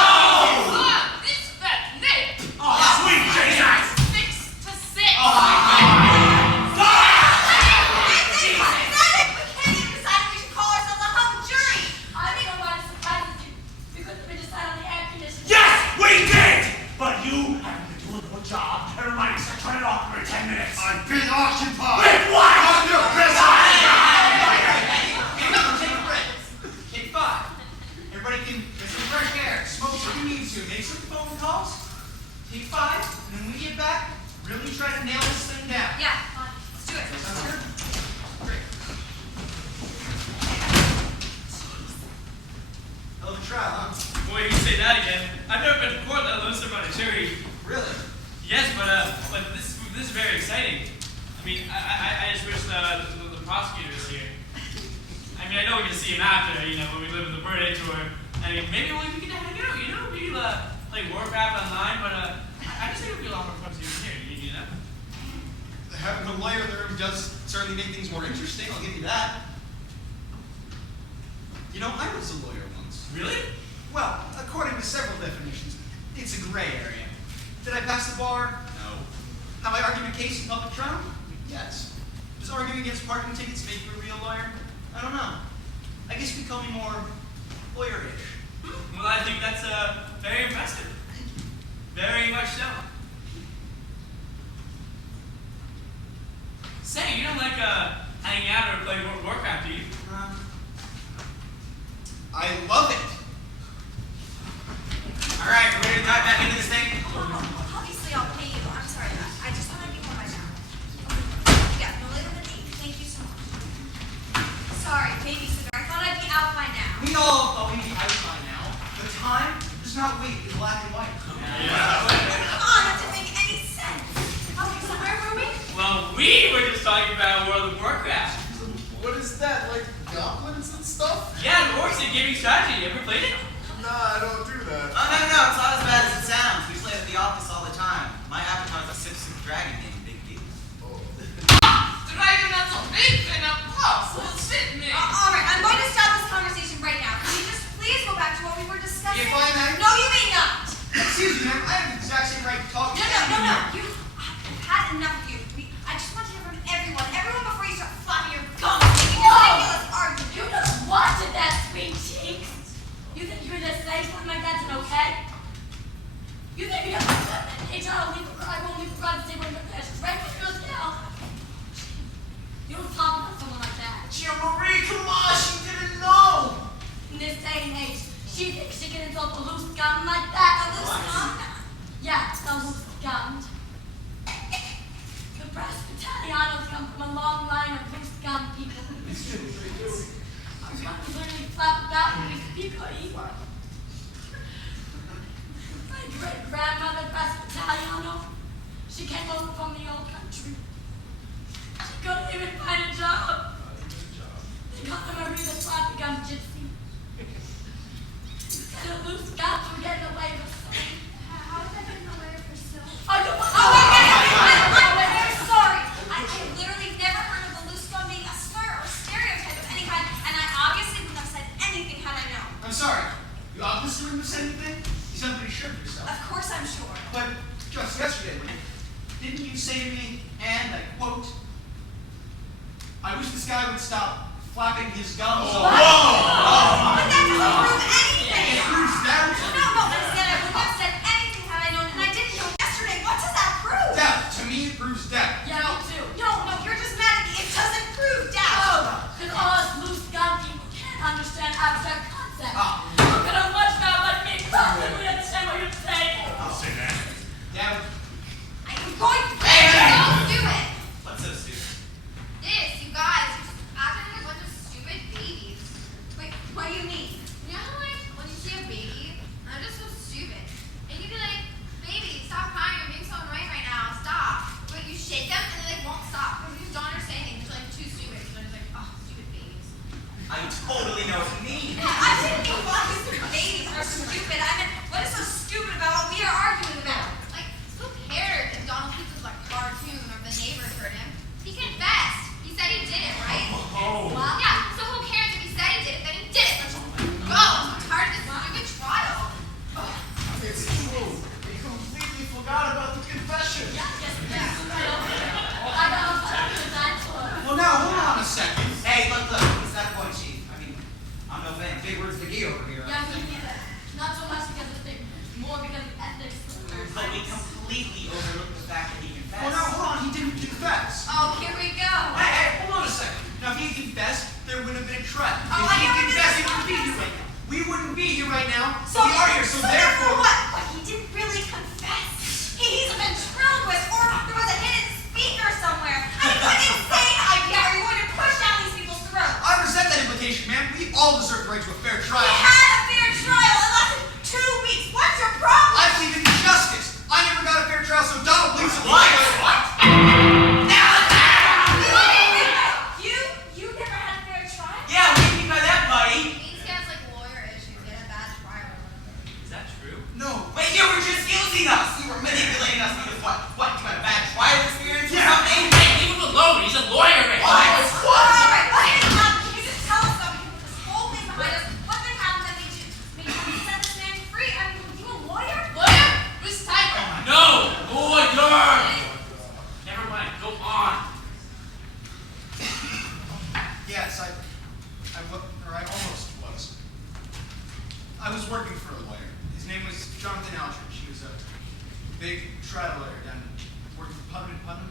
This fat nip. Sweet Jesus! 6 to 6. I think pathetic! We can't even decide if we should call ourselves a hung jury! I don't know why it surprises you. We couldn't even decide on the air conditioning. Yes, we did! But you haven't been doing a good job. Never mind, I turn it off every 10 minutes. I've been occupied. With what? On your business. Take a break. Take 5. Everybody can get some fresh air. Smoke if you need to. Make some phone calls. Take 5, and then when we get back, really try to nail this thing down. Yeah, fine. Let's do it. Sounds good? Great. Hell of a trial, huh? Boy, you say that again. I've never been to court, let alone serve on a jury. Really? Yes, but this is very exciting. I mean, I just wish the prosecutor was here. I mean, I know we're gonna see him after, when we live in the birthday tour. I mean, maybe we can hang out, maybe play Warcraft online. But I just think it would be a lot more fun to here. You know? Having a lawyer in the room does certainly make things more interesting. I'll give you that. You know, I was a lawyer once. Really? Well, according to several definitions, it's a gray area. Did I pass the bar? No. Have I argued a case in public trial? Yes. Does arguing against parking tickets make you a real lawyer? I don't know. I guess you call me more lawyer-ish. Well, I think that's very impressive. Very much so. Say, you don't like hanging out or play Warcraft, do you? I love it. All right, we're ready to dive back into this thing? Obviously, I'll pay you. I'm sorry. I just want to be home by now. Yeah, no later than 8. Thank you so much. Sorry, babysitter. I thought I'd be out by now. We all thought we'd be out by now. The time does not wait in black and white. Come on, that didn't make any sense. Okay, so where were we? Well, we were just talking about World of Warcraft. What is that? Like goblins and stuff? Yeah, the orcs in gaming strategy. You ever played it? Nah, I don't do that. Oh, no, it's not as bad as it sounds. We play at the office all the time. My avatar's a Sip Dragon game, big deal. Dragon not so big and a boss. Will fit me. All right, I'm going to stop this conversation right now. Can we just please go back to what we were discussing? If I may? No, you may not. Excuse me, ma'am. I have the exact same right to talk to No. you. I've had enough of you. I just want to hear from everyone before you start flapping your gums and making your ridiculous argument. You just wanted that, sweet cheeks. You think you're gonna say something like that's okay? You think because I'm an HR I won't leave for God to say when you're there straight with your scale? You don't talk about someone like that. Gia Marie, come on, she didn't know. In this day and age, she thinks she can insult a loose gun like that. A loose gun? Yeah, a loose gun. The brass Italianos come from a long line of loose gun people. Our guns literally flap about when we speak or eat. My great-grandmother, Brass Italiano, she came over from the old country. She couldn't even find a job. They called her Marie the Sloppy Gun Gypsy. Instead of loose guns, we're getting away with something. How did I get in the way of her so? Oh, you want I'm very sorry. I literally never heard of the loose gun being a slur or stereotype of any kind, and I obviously wouldn't have said anything had I known. I'm sorry. You obviously wouldn't have said anything. You sound pretty sure of yourself. Of course I'm sure. But just yesterday, didn't you say to me, and I quote, I wish this guy would stop flapping his gums. But that doesn't prove anything. It proves that. No, I said I wouldn't have said anything had I known, and I didn't know yesterday. What does that prove? Doubt. To me, it proves doubt. Yeah, me too. No, you're just mad at me. It doesn't prove doubt. Oh, because all us loose gun people can't understand abstract concepts. Ah. How could a much guy like me possibly understand what you're saying? I'll say that. Doubt. I'm going to Hey! Don't do second. Hey, look, it's that point, Chief. I mean, I'm no fan of big words McGee over here. Yeah, me neither. Not so much because of the thing, more because of ethics. But we completely overlooked the fact that he confessed. Well, now, hold on, he didn't confess. Oh, here we go. Hey, hold on a second. Now, if he had confessed, there would have been a trial. Oh, If he had I know confessed, he this wouldn't be here right now. We wouldn't be here right now. So We are here, so therefore... what? What, he didn't really confess? He's a ventriloquist, or there was a hidden speaker somewhere. I mean, what insane idea are you going to push down these people's throats? I resent that implication, man. We all deserve the right to a fair trial. We had a fair trial. It lasted 2 weeks. What's your problem? I believe in justice. I never got a fair trial, so Donald believes in What? You never had a fair trial? Yeah, what do you mean by that, buddy? Means he has like lawyer issues. He had a bad trial. Is that true? No. Wait, you were just using us. You were manipulating us because what? What? You had a bad trial experience or Yeah. something? Hey, leave him alone. He's a lawyer, man. All right, what is up? Can you just tell us something? You put this whole thing behind us. What thing happened that made you set this man free? I mean, you a lawyer? Lawyer? Miss Tiger. No, lawyer. Never mind. Go on. Yes, I almost was. I was working for a lawyer. His name was Jonathan Aldridge. He was a big trial lawyer down working for Putnam & Putnam.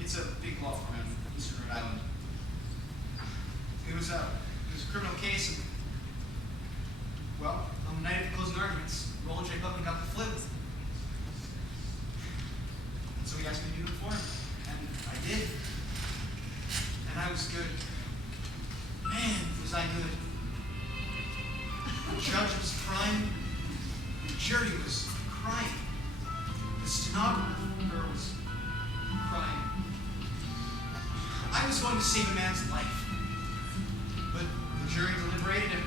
It's a big law firm in Eastern Rhode Island. It was a criminal case, and well, on the night of the closing arguments, Roland J. Putnam got the flu. And so he asked me to do it for him, and I did. And I was good. Man, was I good. The judge was crying. The jury was crying. The stenographer was crying. I was going to save a man's life. But the jury deliberated, and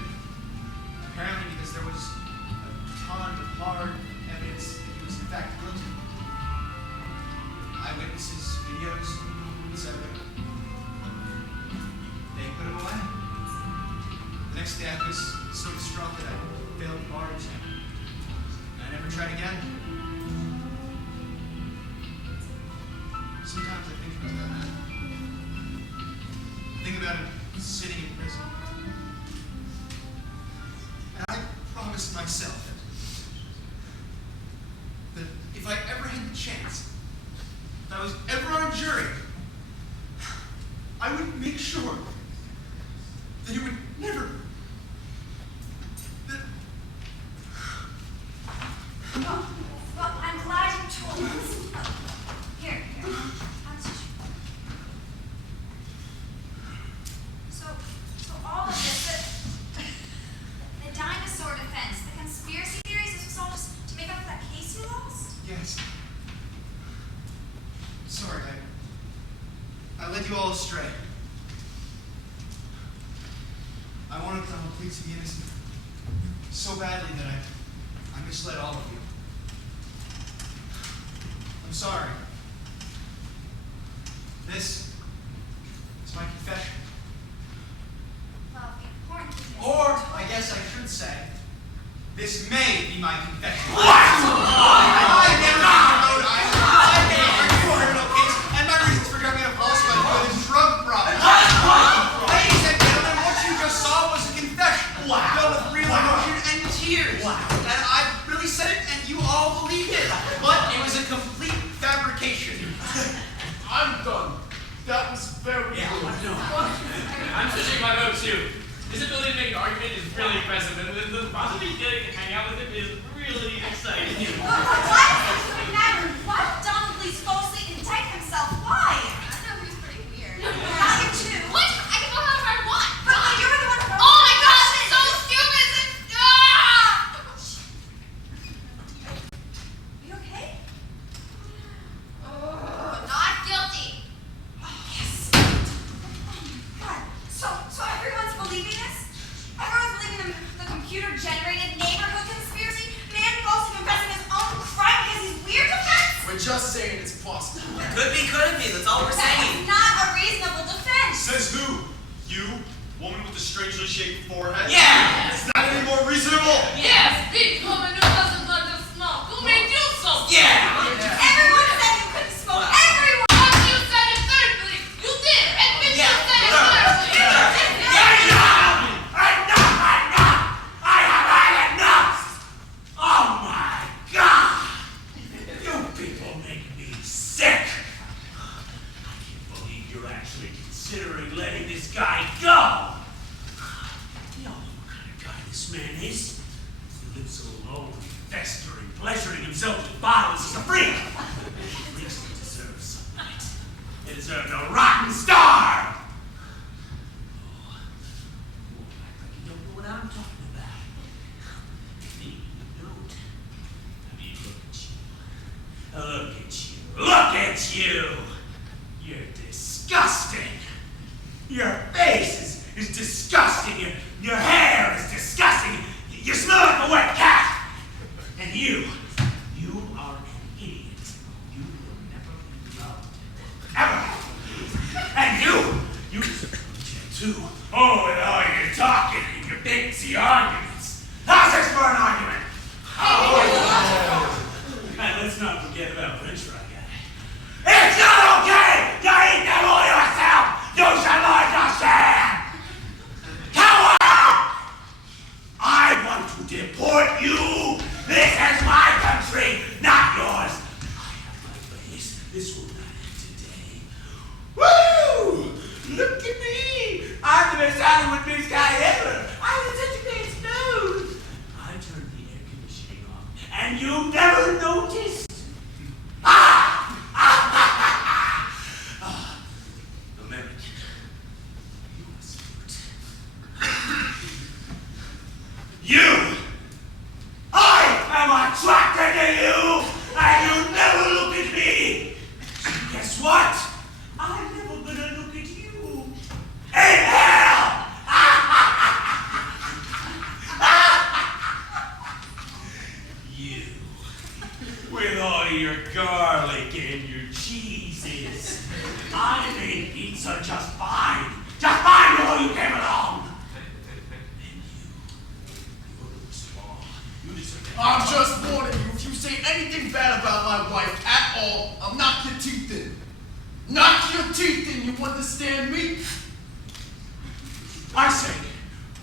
apparently because there was a ton of hard evidence that he was in fact guilty. Eyewitnesses, videos, etc. They put him away. The next day I was so distraught that I failed the bar exam. And I never tried again. Sometimes I think about that man. I think about him sitting in prison. And I promised myself that if I ever had the chance, if I was ever on a jury, I would make sure that it would never. Well, I'm glad you told us. Here. I'll teach you. So all of this, the dinosaur defense, the conspiracy theories, this was all just to make up for that case you lost? Yes. Sorry, I led you all astray. I wanted Donald Pleats to be innocent so badly that I misled all of you. I'm sorry. This is my confession. Well, the important thing is. Or, I guess I should say, this may be my confession. What? I never wrote I may argue for a criminal case, and my reasons for drugging a false one were this drug problem. Ladies and gentlemen, what you just saw was a confession. Filled with real emotion and tears. And I really said it, and you all believed it. But it was a complete fabrication. I'm done. That was very good. I'm switching my vote too. His ability to make an argument is really impressive, and the possibility of getting to hang out with him is really exciting. Why would Donald Pleats falsely indict himself? Why? I know he's pretty weird. Not you too. What? I can vote however I want. But you were the one who wrote Oh my the gosh, confession. it's so stupid. You okay? Not guilty. Yes. God. So everyone's believing this? Everyone's believing the computer-generated neighborhood conspiracy? Man falsely confessing his own crime because he's weird defense? We're just saying it's possible. Could be. That's all we're That saying. is not a reasonable defense. Says who? You, woman with the strangely shaped forehead? Yeah. Is that any more reasonable? Yes, big woman who doesn't like to smoke. Who made you so? Yeah. Everyone said you couldn't smoke. Everyone. Once you said it thirdly, you did. Admit you said it thirdly. make me sick. I can't believe you're actually considering letting this guy go. You know what kind of guy this man is. He lives alone, festering, pleasuring himself with bottles. He's a freak. Freaks deserve sunlight. They deserve a rotten star. Oh, act like you don't know what I'm talking about. Me, you don't. I mean, look at you. Look at you. Look at you. You're disgusting. Your face is disgusting. Your hair is disgusting. You smell like a wet cat. And you are an idiot. You will never be loved. Ever. And you deserve too. Oh, and all your talking and your fancy arguments. How's this for an argument? And let's not forget about Fringe for a guy. It's not okay to eat them all yourself. You should learn to share. Coward! I want to deport you. This is my country, not yours. I have my ways. This will not end today. Woo! Look at me. I'm the best Hollywood big guy ever. I'm in such a great mood. I turned the air conditioning off, and you never noticed. American, you must you! I am attracted to you, and you never look at me. And guess what? I'm never gonna look at you. In hell! You, with all your garlic and your cheeses, I think pizza just fine. Just fine before you came along. I'm just warning you, if you say anything bad about my wife at all, I'll knock your teeth in. Knock your teeth in, you understand me? I say,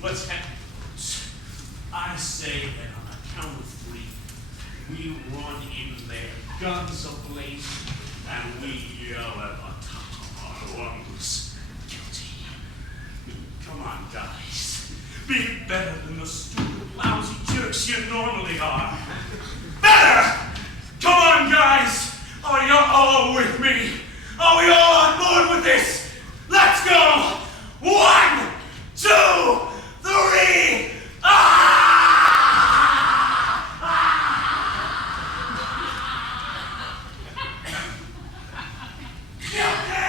let's have words. I say that on a count of 3, we run in there, guns ablaze, and we yell at the top of our lungs. Guilty. Come on, guys. Be better than the stupid, lousy jerks you normally are. Better! Come on, guys! Are you all with me? Are we all on board with this? Let's go! 1, 2, 3! Guilty!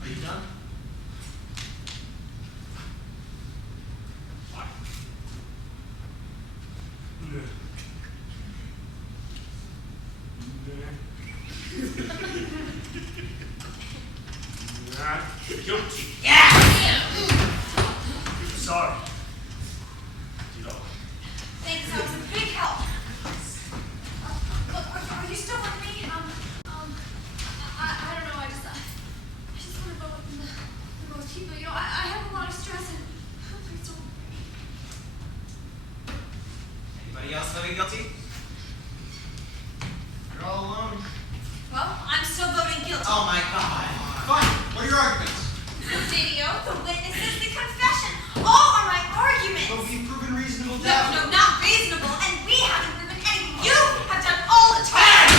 Are you done? Not guilty. Yeah! Sorry. You know. Thanks, that was a big help. Look, are you still with me? I don't know, I just want to go with the most people. You know, I have a lot of stress and I'm so Anybody else feeling guilty? You're all alone. Well, I'm still voting guilty. Oh my god. Fine. What are your arguments? The video, the witnesses, the confession, all are my arguments. But we've proven reasonable No, doubt. no, not reasonable, and we haven't proven anything. You have done all the time.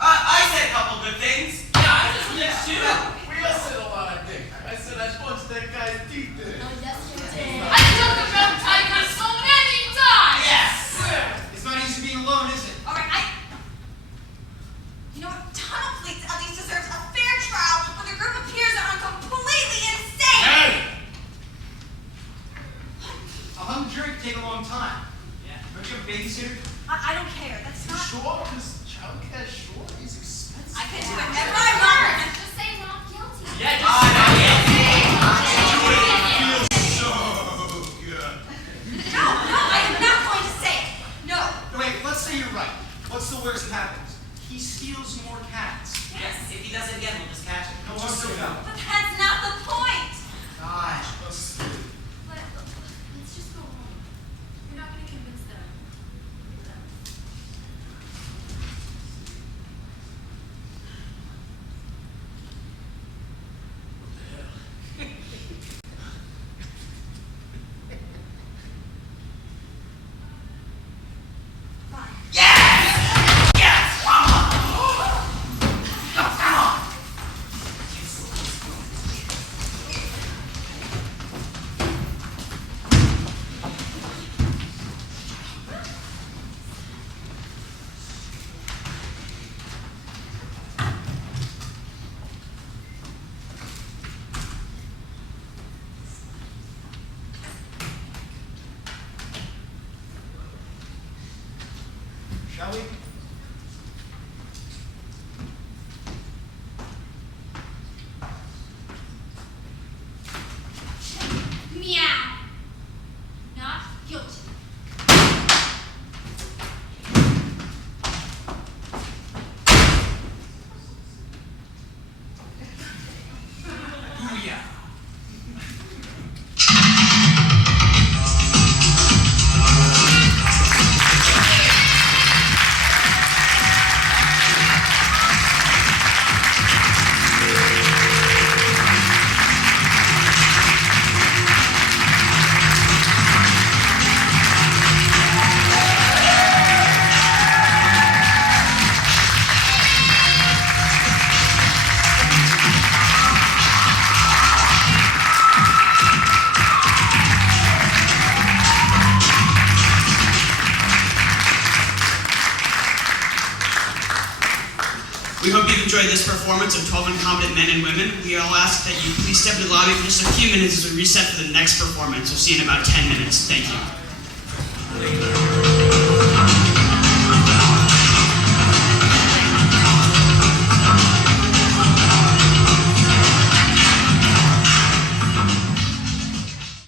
I said a couple good things. Yeah, I just missed you. We all said a lot of things. I said I punched that guy's teeth in. Oh, yes, you did. I talked about Tiger so many times! Yes. It's not easy being alone, is it? All right, you know what? Tunnel Police at least deserves a fair trial with a group of peers that are completely insane. Hey! take a long time. Yeah. Don't you have a babysitter? I don't care. That's not. Sure, because childcare sure is expensive. I can do whatever I want. Just say not guilty. Yeah, Feels so good. No, I am not going to say it. No. Wait, let's say you're right. What's the worst that happens? He steals more cats. Yes, if he does it again, we'll just catch him. No harm, no foul. But that's not the point. Gosh. Let's just go home. You're not gonna convince them. Shall we? Meow. Not guilty. Booyah. We hope you've enjoyed this performance of 12 Incompetent Men and Women. We all ask that you please step into the lobby for just a few minutes as we reset for the next performance. We'll see you in about 10 minutes. Thank you.